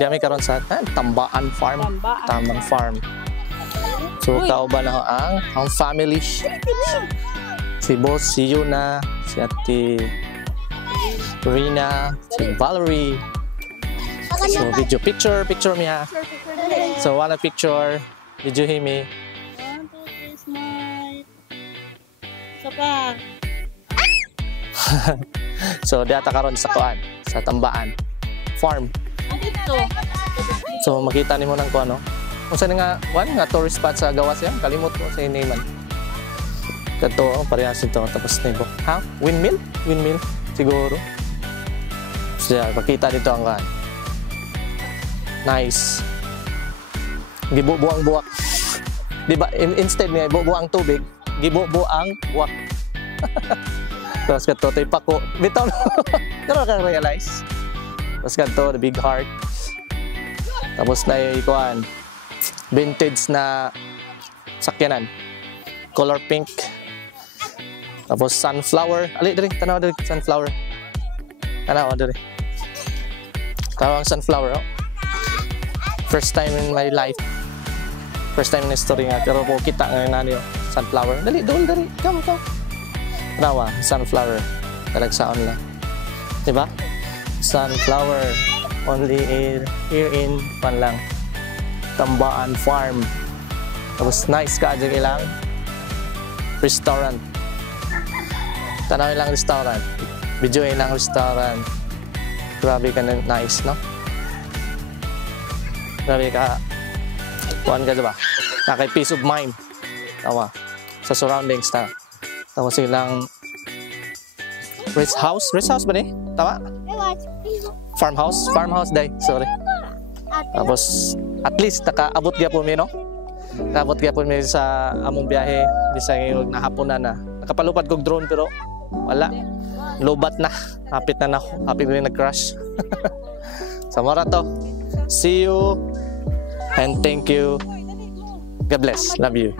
Di kami karon sa Tambaan Farm. Tambaan Farm. So kauban na ang family. Si Boss, si Yuna, si Ate Rina, si Valerie. So video picture me ha. So wanna picture, video himi. 1, 2, 3, smile. Sapa. So diata karon sa kuan, sa Tambaan Farm. Dito. So makita nimo nang kuan no. Unsa nga nga tourist spot sa gawas yan, kalimot ko sa iniman. Kato parehas ito tapos nibo. Ha? Windmill siguro. So pakita dito ang kuan. Nice. Gibubuang buwak. Di ba instead niya ibubuang tubig, gibubuang buwak. Tapos kato tay pako. Bitaw. Pero ka realize. Tapos kato the big heart. Tapos na ikuan vintage na sakyanan. Color pink. Tapos sunflower. Ali diri, tanaw diri sunflower. Tanaw diri. Tawang sunflower oh. First time in my life. First time in history nga pero ko kita nga nani oh, sunflower. Dali, dali. Come. Tanawa, sunflower. Talagsaon lang. Diba? Sunflower. Only here in Panlang. Tambaan Farm. Tapos nice ka dyan ilang restaurant. Tanaw ilang restaurant. Video ilang restaurant. Grabe ka na nice, no? Grabe ka. Kuhan ka diba? Nakay peace of mind. Tawa. Sa surroundings ta. Tapos ilang rest house ba ni? Tawa? Farmhouse day. Sorry. Tapos at least nakaabot gyapon mi no? Nakaabot gyapon mi sa among biyahe bisag nahaponan na. Nakapalupad kog drone pero wala. Lobat na. Hapit na nag-crash. Sa mora to. See you and thank you. God bless. Love you.